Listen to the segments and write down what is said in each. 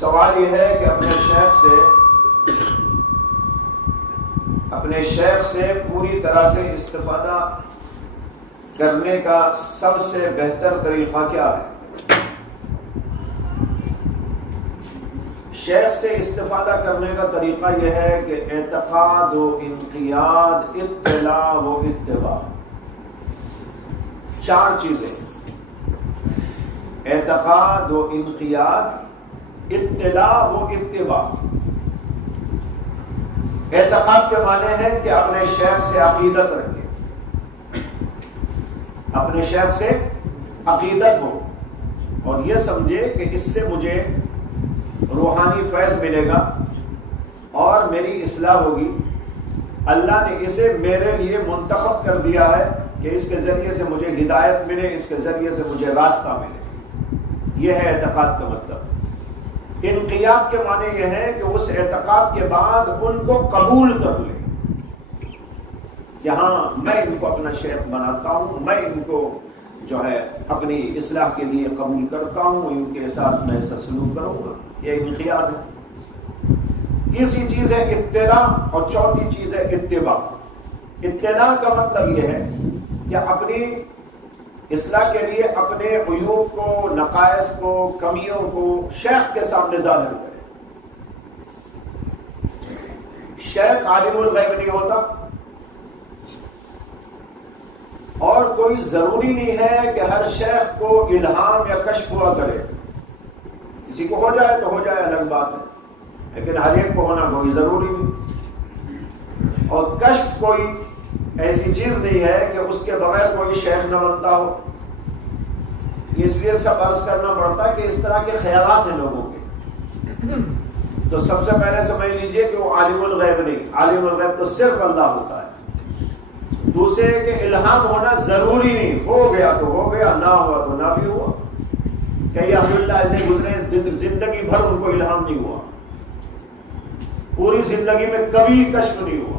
سوال یہ ہے کہ اپنے شیخ سے پوری طرح سے استفادہ کرنے کا سب سے بہتر طریقہ کیا ہے؟ شیخ سے استفادہ کرنے کا طریقہ یہ ہے کہ اعتقاد و انقیاد، اطلاع و اتباع، 4 چیزیں: اعتقاد و انقیاد، اطلاع و اتباع۔ اعتقاد کے معنی ہے کہ اپنے شیخ سے عقیدت رکھے، اپنے شیخ سے عقیدت ہو اور یہ سمجھے کہ اس سے مجھے روحانی فیض ملے گا اور میری اصلاح ہوگی، اللہ نے اسے میرے لیے منتخب کر دیا ہے کہ اس کے ذریعے سے مجھے ہدایت ملے، اس کے ذریعے سے مجھے راستہ ملے۔ یہ ہے اعتقاد کا مطلب۔ انقیاد کے معنی یہ ہے کہ اس اعتقاد کے بعد ان کو قبول کر لے کہ ہاں میں ان کو اپنا شیخ بناتا ہوں، میں ان کو جو ہے اپنی اصلاح کے لیے قبول کرتا ہوں، ان کے ساتھ میں ایسا سلوک کروں گا۔ یہ انقیاد ہے۔ تیسری چیز ہے اطلاع اور چوتھی چیز ہے اتباع۔ اطلاع کا مطلب یہ ہے کہ اپنی اصلاح کے لیے اپنے عیوب کو، نقائص کو، کمیوں کو شیخ کے سامنے ظاہر کرے۔ شیخ عالم الغیب نہیں ہوتا اور کوئی ضروری نہیں ہے کہ ہر شیخ کو الہام یا کشف ہوا کرے۔ کسی کو ہو جائے تو ہو جائے، الگ بات ہے، لیکن ہر ایک کو ہونا کوئی ضروری نہیں۔ اور کشف کوئی ایسی چیز نہیں ہے کہ اس کے بغیر کوئی شیخ نہ بنتا ہو۔ اس لیے سب عرض کرنا پڑتا ہے کہ اس طرح کے خیالات ہیں لوگوں کے، تو سب سے پہلے سمجھ لیجئے کہ وہ عالم الغیب نہیں، عالم الغیب تو صرف اللہ ہوتا ہے۔ دوسرے کہ الہام ہونا ضروری نہیں، ہو گیا تو ہو گیا، نہ ہوا تو نہ بھی ہوا۔ کئی عبداللہ ایسے گزرے زندگی بھر ان کو الہام نہیں ہوا، پوری زندگی میں کبھی کشف نہیں ہوا۔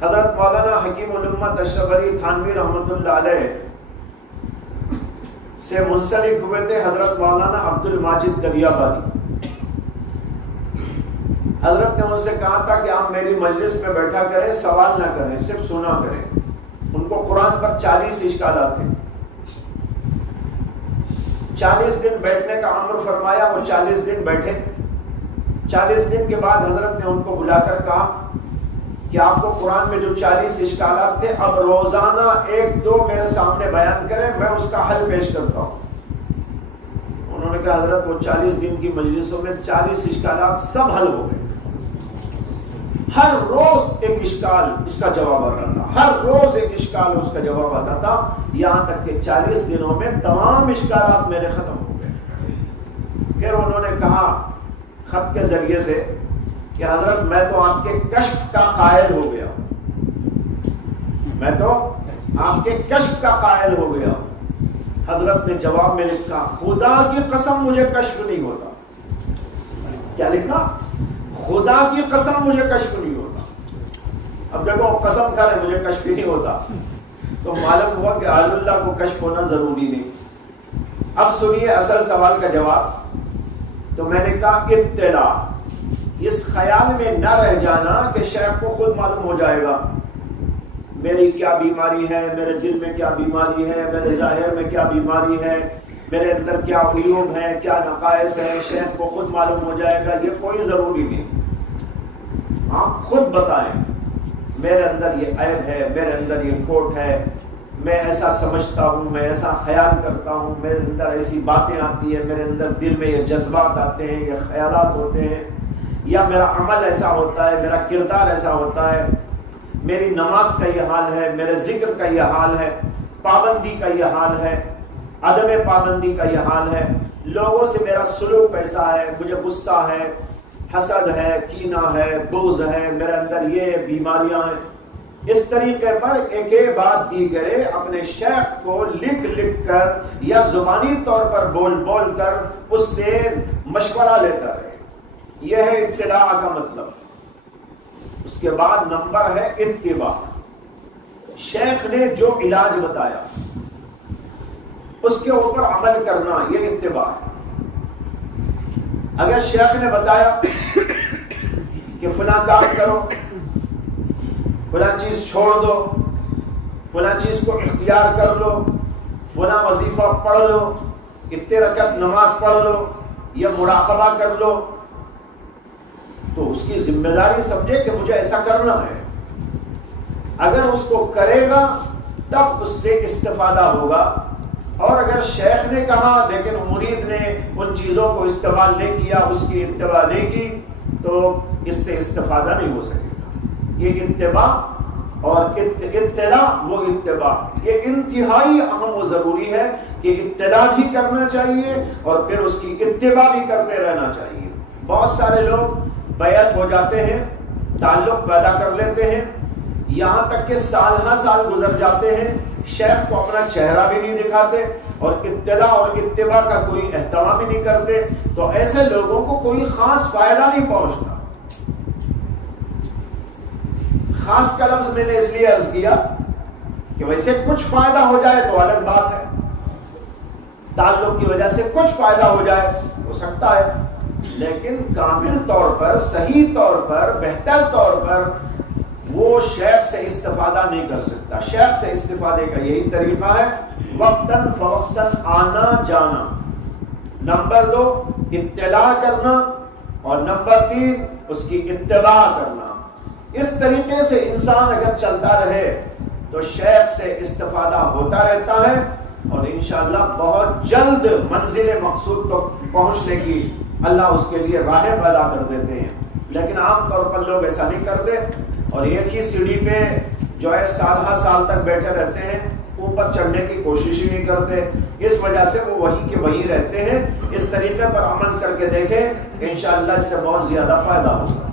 حضرت مولانا حکیم الامت اشرف علی تھانوی رحمۃ اللہ علیہ سے منسلک ہوئے تھے حضرت مولانا عبد الماجد دریابادی۔ حضرت نے ان سے کہا تھا کہ آپ میری مجلس میں بیٹھا کریں، سوال نہ کریں، صرف سنا کریں۔ ان کو قرآن پر 40 اشکالات تھے۔ 40 دن بیٹھنے کا امر فرمایا، وہ 40 دن بیٹھے۔ 40 دن کے بعد حضرت نے ان کو بلا کر کہا کہ آپ کو قرآن میں جو 40 اشکالات تھے اب روزانہ 1-2 میرے سامنے بیان کریں، میں اس کا حل پیش کرتا ہوں۔ انہوں نے کہا حضرت وہ 40 دن کی مجلسوں میں 40 اشکالات سب حل ہو گئے۔ ہر روز ایک اشکال اس کا جواب آتا تھا، ہر روز ایک اشکال اس کا جواب آتا تھا، یہاں تک کہ 40 دنوں میں تمام اشکالات میرے ختم ہو گئے۔ پھر انہوں نے کہا خط کے ذریعے سے کہ حضرت میں تو آپ کے کشف کا قائل ہو گیا، میں تو آپ کے کشف کا قائل ہو گیا۔ حضرت نے جواب میں لکھا خدا کی قسم مجھے کشف نہیں ہوتا۔ کیا لکھا؟ خدا کی قسم مجھے کشف نہیں ہوتا۔ اب دیکھو قسم کھا رہے مجھے کشف نہیں ہوتا، تو معلوم ہوا کہ اللہ کو کشف ہونا ضروری نہیں۔ اب سنیے اصل سوال کا جواب۔ تو میں نے کہا اطلاع، اس خیال میں نہ رہ جانا کہ شیخ کو خود معلوم ہو جائے گا میری کیا بیماری ہے، میرے دل میں کیا بیماری ہے، میرے ظاہر میں کیا بیماری ہے، میرے اندر کیا عیوب ہے، کیا نقائص ہے، شیخ کو خود معلوم ہو جائے گا، یہ کوئی ضروری نہیں۔ آپ خود بتائیں میرے اندر یہ عیب ہے، میرے اندر یہ کھوٹ ہے، میں ایسا سمجھتا ہوں، میں ایسا خیال کرتا ہوں، میرے اندر ایسی باتیں آتی ہیں، میرے اندر دل میں یہ جذبات آتے ہیں، یہ خیالات ہوتے ہیں، یا میرا عمل ایسا ہوتا ہے، میرا کردار ایسا ہوتا ہے، میری نماز کا یہ حال ہے، میرے ذکر کا یہ حال ہے، پابندی کا یہ حال ہے، عدم پابندی کا یہ حال ہے، لوگوں سے میرا سلوک ایسا ہے، مجھے غصہ ہے، حسد ہے، کینہ ہے، بغض ہے، میرے اندر یہ بیماریاں ہیں۔ اس طریقے پر ایک ایک بات دیگرے اپنے شیخ کو لکھ لکھ کر یا زبانی طور پر بول بول کر اس سے مشورہ لیتا رہے، یہ ہے اطلاع کا مطلب۔ اس کے بعد نمبر ہے اتباع۔ شیخ نے جو علاج بتایا اس کے اوپر عمل کرنا، یہ اتباع ہے۔ اگر شیخ نے بتایا کہ فلاں کام کرو، فلاں چیز چھوڑ دو، فلاں چیز کو اختیار کر لو، فلاں وظیفہ پڑھ لو، اتنے رکعت نماز پڑھ لو یا مراقبہ کر لو، تو اس کی ذمہ داری سمجھے کہ مجھے ایسا کرنا ہے. اگر اس کو کرے گا تب اس سے استفادہ ہوگا. اور اگر شیخ نے کہا لیکن مرید نے ان چیزوں کو استعمال نہیں کیا، اس کی اتباع نہیں کی، تو اس سے استفادہ نہیں ہو سکے گا. یہ اتباع اور اطلاع وہ اتباع، یہ انتہائی اہم و ضروری ہے کہ اطلاع بھی کرنا چاہیے اور پھر اس کی اتباع بھی کرتے رہنا چاہیے. بہت سارے لوگ بیعت ہو جاتے ہیں، تعلق پیدا کر لیتے ہیں، یہاں تک کہ سال ہاں سال گزر جاتے ہیں، شیخ کو اپنا چہرہ بھی نہیں دکھاتے اور اطلاع اور اتباع کا کوئی اہتمام ہی نہیں کرتے. تو ایسے لوگوں کو کوئی خاص فائدہ نہیں پہنچتا. خاص کا لفظ میں نے اس لیے عرض کیا کہ ویسے کچھ فائدہ ہو جائے تو الگ بات ہے، تعلق کی وجہ سے کچھ فائدہ ہو جائے ہو سکتا ہے، لیکن کامل طور پر، صحیح طور پر، بہتر طور پر وہ شیخ سے استفادہ نہیں کر سکتا. شیخ سے استفادے کا یہی طریقہ ہے وقتاً فوقتاً آنا جانا. نمبر 2 اطلاع کرنا اور نمبر 3 اس کی اتباع کرنا. اس طریقے سے انسان اگر چلتا رہے تو شیخ سے استفادہ ہوتا رہتا ہے اور انشاءاللہ بہت جلد منزل مقصود کو پہنچنے کی اللہ اس کے لیے راہیں پیدا کر دیتے ہیں. لیکن عام طور پر لوگ ایسا نہیں کرتے اور ایک ہی سیڑھی پہ جو ہے سال ہا سال تک بیٹھے رہتے ہیں، اوپر چڑھنے کی کوشش ہی نہیں کرتے. اس وجہ سے وہ وہی کے وہی رہتے ہیں. اس طریقے پر عمل کر کے دیکھیں، انشاءاللہ اس سے بہت زیادہ فائدہ ہوگا.